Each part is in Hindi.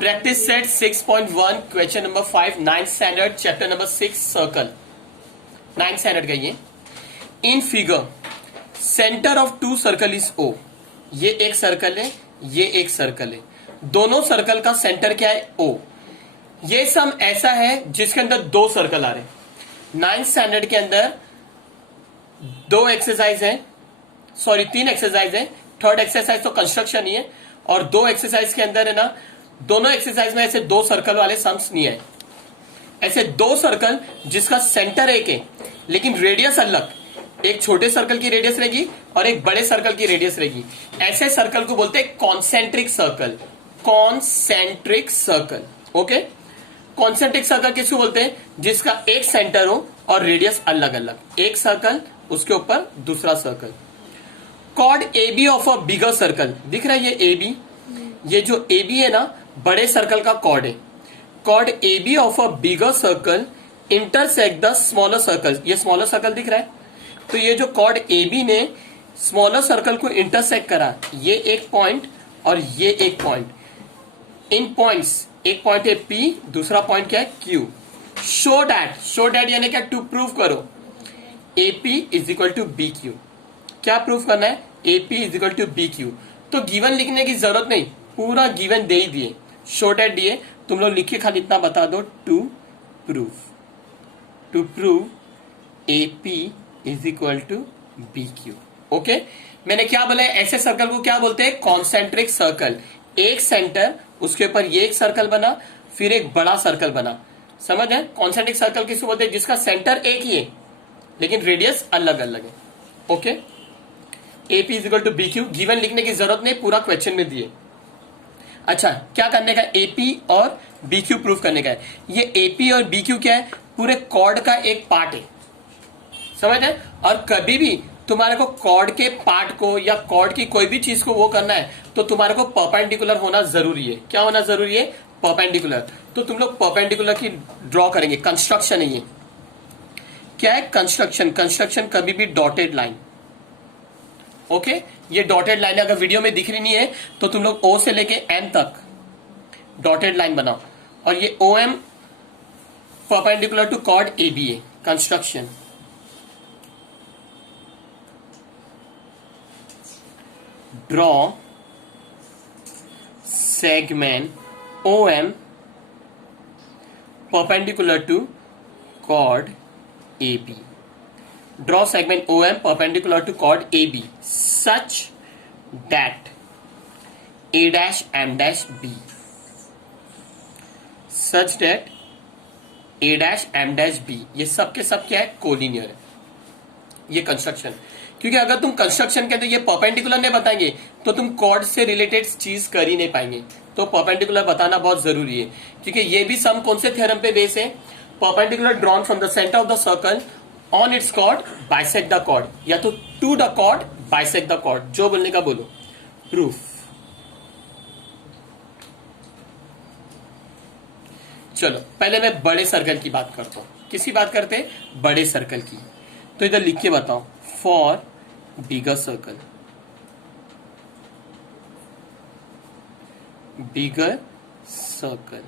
Practice set 6.1 question number 5 9th standard chapter number 6 circle 9th standard का ये in figure centre of two circle is O। ये एक सर्कल है, ये एक सर्कल है, दोनों सर्कल का सेंटर क्या है O। ये सम ऐसा है जिसके अंदर दो सर्कल आ रहे हैं। 9th स्टैंडर्ड के अंदर दो एक्सरसाइज है, सॉरी 3 एक्सरसाइज है। थर्ड एक्सरसाइज तो कंस्ट्रक्शन ही है और दो एक्सरसाइज के अंदर है ना, दोनों एक्सरसाइज में ऐसे दो सर्कल वाले सम्स नहीं है। ऐसे दो सर्कल जिसका सेंटर एक है लेकिन रेडियस अलग, एक छोटे सर्कल की रेडियस रहेगी और एक बड़े सर्कल की रेडियस रहेगी। ऐसे सर्कल को बोलते हैं concentric circle. Concentric circle, okay. Concentric circle किसको बोलते हैं? जिसका एक सेंटर हो और रेडियस अलग अलग, एक सर्कल उसके ऊपर दूसरा circle. Chord A B of a bigger circle, दिख रहा है ये ए बी, ये जो ए बी है ना बड़े सर्कल का कॉर्ड है। Chord A B of a bigger circle intersect the smaller circle, ये स्मॉलर सर्कल दिख रहा है। तो ये जो कॉर्ड ए बी ने स्मॉलर सर्कल को इंटरसेक्ट करा, ये एक पॉइंट और ये एक पॉइंट। इन पॉइंट्स, एक पॉइंट है P, दूसरा पॉइंट क्या है Q। शो डैट यानी क्या? टू प्रूव करो AP is equal to BQ। क्या प्रूव करना है? AP is equal to BQ। तो गिवन लिखने की जरूरत नहीं, पूरा गिवन दे ही दिए, शो डैट दिए, तुम लोग लिखिए खाली इतना बता दो, to prove AP is equal to BQ। Okay, मैंने क्या बोला है? ऐसे सर्कल को क्या बोलते हैं? Concentric circle. एक सेंटर, उसके ऊपर ये एक सर्कल बना, फिर एक बड़ा सर्कल बना। समझ है? कॉन्सेंट्रिक सर्कल किसको बोलते हैं? जिसका सेंटर एक ही है लेकिन रेडियस अलग अलग है। Okay, AP is equal to BQ। Given लिखने की जरूरत नहीं, पूरा क्वेश्चन में दिए। अच्छा, क्या करने का? AP और BQ प्रूफ करने का है। ये AP और BQ क्या है? पूरे कॉर्ड का एक पार्ट है, समझ है? और कभी भी तुम्हारे को कॉर्ड के पार्ट को या कॉर्ड की कोई भी चीज को वो करना है तो तुम्हारे को परपेंडिकुलर होना जरूरी है। क्या होना जरूरी है? परपेंडिकुलर। तो तुम लोग परपेंडिकुलर की ड्रॉ करेंगे। कंस्ट्रक्शन है ये। क्या है? कंस्ट्रक्शन। कंस्ट्रक्शन कभी भी डॉटेड लाइन। ओके, ये डॉटेड लाइन अगर वीडियो में दिख रही नहीं है तो तुम लोग O से लेके M तक डॉटेड लाइन बनाओ और ये OM perpendicular to chord AB है। Construction. Draw segment OM perpendicular to chord AB. Draw segment OM perpendicular to chord AB such that A dash M dash B, such that A dash M dash B, ये सब के सब क्या है? कोलिनियर है। ये कंस्ट्रक्शन, क्योंकि अगर तुम कंस्ट्रक्शन के अंदर ये परपेंडिकुलर नहीं बताएंगे तो तुम कॉर्ड से रिलेटेड चीज कर ही नहीं पाएंगे। तो परपेंडिकुलर बताना बहुत जरूरी है, क्योंकि ये भी सम कौन से थ्योरम पे बेस है? Perpendicular drawn from the centre of the circle on its chord bisect the chord, या तो to the chord bisect the chord. जो बोलने का बोलो। प्रूफ। चलो पहले मैं बड़े सर्कल की बात करता हूं। किसकी बात करते हैं? बड़े सर्कल की। तो इधर लिख के बताओ, for bigger circle. Bigger circle,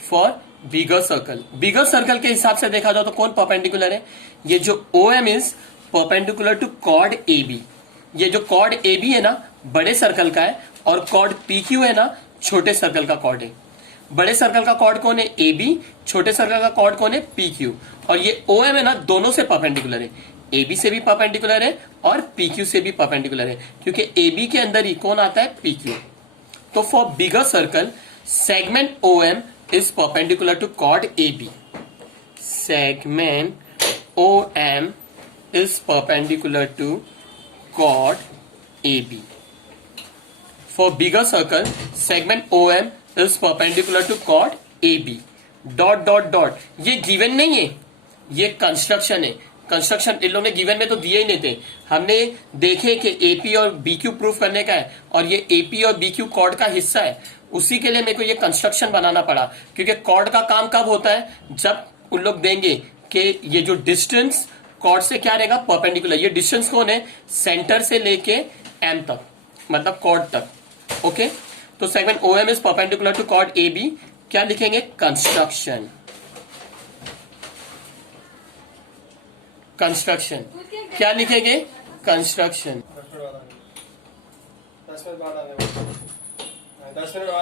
for bigger circle. Bigger circle के हिसाब से देखा जाए तो कौन परपेंडिकुलर है? ये जो OM is perpendicular to chord AB। ये जो कॉर्ड AB है ना बड़े सर्कल का है और कॉर्ड PQ है ना छोटे सर्कल का कॉर्ड है। बड़े सर्कल का कॉर्ड कौन है? AB। छोटे सर्कल का कॉर्ड कौन है? PQ। और ये OM है ना दोनों से परपेंडिकुलर है, AB से भी परपेंडिकुलर है और PQ से भी परपेंडिकुलर है, क्योंकि AB के अंदर ही कौन आता है? PQ। तो for bigger circle segment OM is perpendicular to chord AB। Segment OM is perpendicular to chord AB। For bigger circle segment OM is perpendicular to chord AB। Dot dot dot, ये गिवन नहीं है, ये कंस्ट्रक्शन है। कंस्ट्रक्शन इन लोगों ने गिवन में तो दिए ही नहीं थे, हमने देखे कि AP और BQ प्रूफ करने का है और ये AP और BQ कॉर्ड का हिस्सा है। उसी के लिए मेरे को ये कंस्ट्रक्शन बनाना पड़ा, क्योंकि कॉर्ड का काम कब होता है? जब उन लोग देंगे कि ये जो डिस्टेंस कॉर्ड से क्या रहेगा? परपेंडिकुलर। ये डिस्टेंस कौन है? सेंटर से लेके M तक, मतलब कॉर्ड तक। ओके, तो segment O M is perpendicular to chord A B, क्या लिखेंगे? कंस्ट्रक्शन। कंस्ट्रक्शन क्या लिखेंगे? कंस्ट्रक्शन। 10 मिनट बाद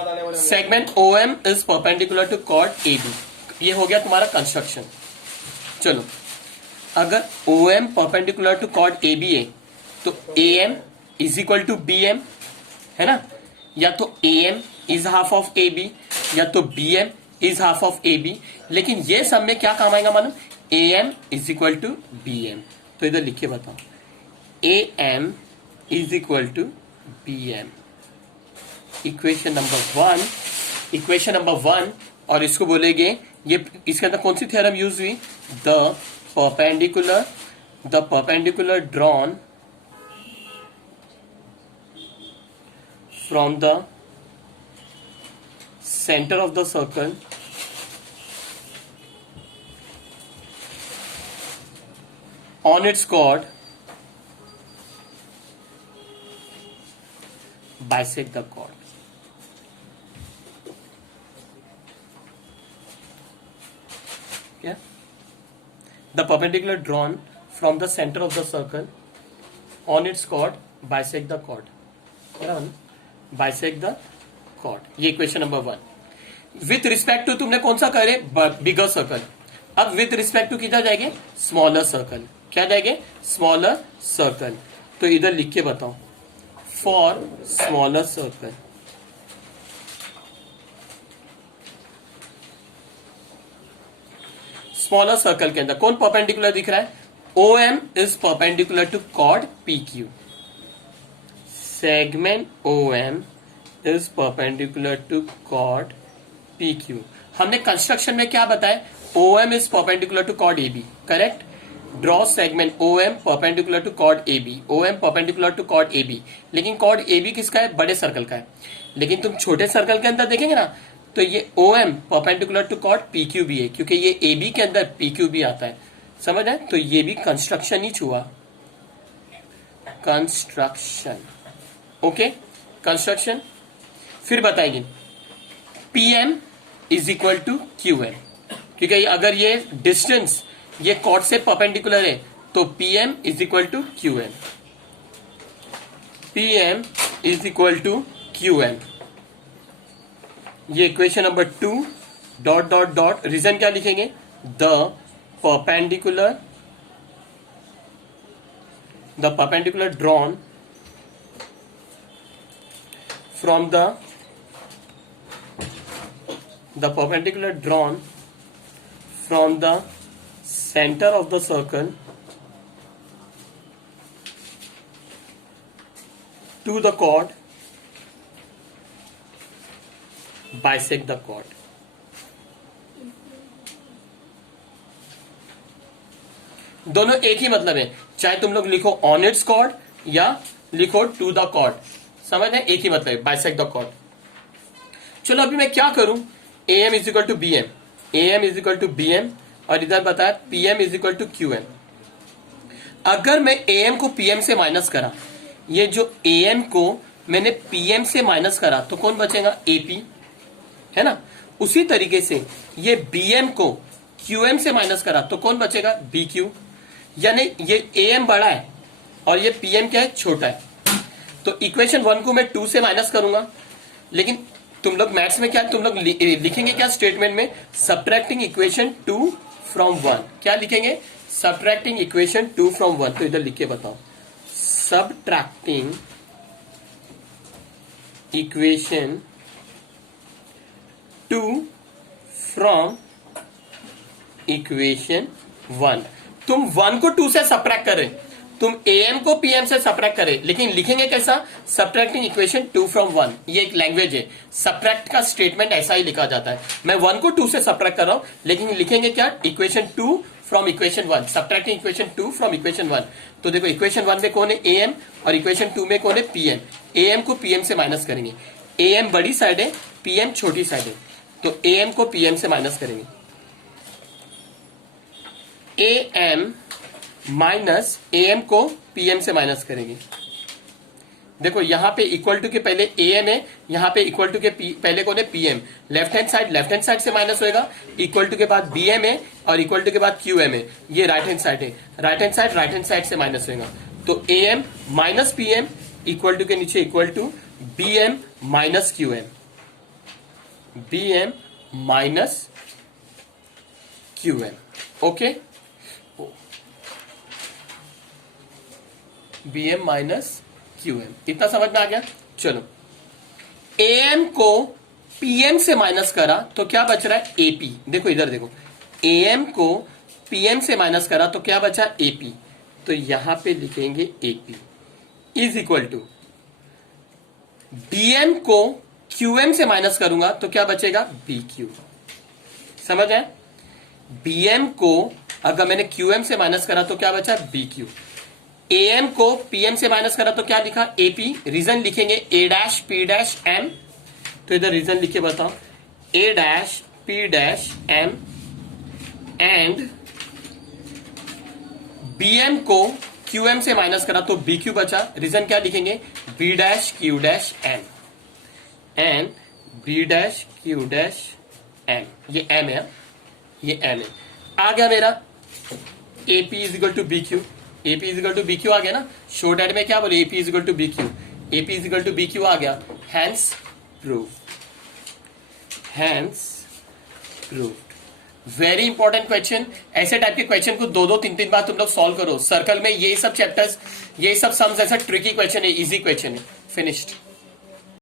आने वाले। Segment O M is perpendicular to chord A B, ये हो गया तुम्हारा कंस्ट्रक्शन। चलो, अगर O M perpendicular to chord A B है तो A M is equal to B M, है ना? या तो A M is half of A B या तो B M is half of A B, लेकिन ये सब में क्या काम आएगा मालूम? A M is equal to B M. तो इधर लिख के बताओ, A M is equal to B M. Equation number one, और इसको बोलेंगे, ये इसके अंदर कौन सी थ्योरम यूज हुई? द परपेंडिकुलर ड्रॉन फ्रॉम द center of the circle on its chord bisect the chord. Yeah, the perpendicular drawn from the center of the circle on its chord bisect the chord. Bisect the chord. ये इक्वेशन नंबर 1। विथ रिस्पेक्ट टू तुमने कौन सा करे? Bigger circle. अब विथ रिस्पेक्ट टू किधर जाएंगे? Smaller circle. क्या जाएंगे? Smaller circle. तो इधर लिख के बताओ, for smaller circle smaller circle के अंदर कौन परपेंडिकुलर दिख रहा है? O M is perpendicular to chord P Q. Segment O M is perpendicular to chord P Q. हमने कंस्ट्रक्शन में क्या बताया? O M is perpendicular to chord A B, correct? Draw segment O M perpendicular to chord A B. O M perpendicular to chord A B, लेकिन कॉर्ड ए बी किसका है? बड़े सर्कल का है। लेकिन तुम छोटे सर्कल के अंदर देखेंगे ना, तो ये O M perpendicular to chord P Q भी है, क्योंकि ये ए बी के अंदर पी क्यू भी आता है। समझ आए? तो ये भी कंस्ट्रक्शन ही हुआ, कंस्ट्रक्शन। Okay, construction. फिर बताएंगे P M is equal to Q M, क्योंकि अगर ये डिस्टेंस ये कॉर्ड से परपेंडिकुलर है तो P M is equal to Q M. P M is equal to Q M, ये equation number 2 dot dot dot. Reason क्या लिखेंगे? The perpendicular drawn from the perpendicular drawn from the center of the circle to the chord bisect the chord. दोनों एक ही मतलब है, चाहे तुम लोग लिखो ऑन इट्स कॉर्ड या लिखो टू द कॉर्ड, समझ रहे? एक ही मतलब है, बाइसेक्ट द कॉर्ड। चलो अभी मैं क्या करूं? A M is equal to B M, A M is equal to B M, और इधर बताया P M is equal to Q M. अगर मैं ए एम को पी एम से माइनस करा, ये जो ए एम को मैंने पी एम से माइनस करा, तो कौन बचेगा? ए पी, है ना? उसी तरीके से ये बी एम को क्यू एम से माइनस करा तो कौन बचेगा? B Q. यानी ये ए एम बड़ा है और ये पी एम क्या है? छोटा है। तो इक्वेशन 1 को मैं 2 से माइनस करूंगा, लेकिन तुम लोग मैथ्स में क्या तुम लोग लिखेंगे क्या स्टेटमेंट में? Subtracting equation 2 from 1। क्या लिखेंगे? Subtracting equation 2 from 1। तो इधर लिख के बताओ, सब्ट्रैक्टिंग इक्वेशन 2 फ्रॉम इक्वेशन 1। तुम 1 को 2 से सब्ट्रैक्ट करें, तुम एम को पीएम से सब्ट्रैक्ट करें, लेकिन लिखेंगे कैसा? Subtracting equation 2 from 1। ये एक लैंग्वेज है, सब्ट्रैक्ट का स्टेटमेंट ऐसा ही लिखा जाता है। मैं 1 को 2 से सब्ट्रैक्ट कर रहा हूं, लेकिन लिखेंगे क्या? Equation 2 from equation 1, subtracting equation 2 from equation 1। तो देखो इक्वेशन 1 में कौन है? एम, और इक्वेशन 2 में कौन है? पीएम। एम को पीएम से माइनस करेंगे, एम बड़ी साइड है, पीएम छोटी साइड है, तो एम को पीएम से माइनस करेंगे। एम माइनस एम को पीएम से माइनस करेंगे, देखो यहाँ पे इक्वल टू के पहले ए एम है, यहाँ पे इक्वल टू के पहले कौन है, P M. Left hand side से माइनस होएगा, इक्वल टू के बाद बी एम है और इक्वल टू के बाद क्यू एम है। ये राइट हैंड साइड है, राइट हैंड साइड से माइनस होएगा, तो A M minus P M equal to के नीचे equal to B M minus Q M, B M minus Q M. Okay, B M minus Q M, इतना समझ में आ गया। चलो, ए एम को पी एम से माइनस करा तो क्या बच रहा है, एपी। देखो इधर देखो, ए एम को पी एम से माइनस करा तो क्या बचा, एपी। तो यहां पे लिखेंगे AP is equal to DM को क्यू एम से माइनस करूंगा तो क्या बचेगा, बी क्यू। समझ आए, बीएम को अगर मैंने क्यूएम से माइनस करा तो क्या बचा, बी क्यू। एएम को पीएम से माइनस करा तो क्या लिखा, एपी। रीजन लिखेंगे A dash P dash M, तो इधर रीजन लिखे बताओ, A dash P dash M and BM को क्यूएम से माइनस करा तो बी क्यू बचा। रीजन क्या लिखेंगे, B dash Q dash M and B dash Q dash M. ये एम है, ये एम है। आ गया मेरा AP is equal to B Q, AP is equal to B Q आ गया ना। शॉर्ट हैंड में क्या बोले, AP is equal to B Q, AP is equal to B Q आ गया। Hence prove, hence proved. Very important question. ऐसे टाइप के क्वेश्चन को दो दो तीन तीन बार तुम लोग सॉल्व करो। सर्कल में ये सब चैप्टर्स, ये सब सम्स ऐसा ट्रिकी क्वेश्चन है, इजी क्वेश्चन है। फिनिश्ड।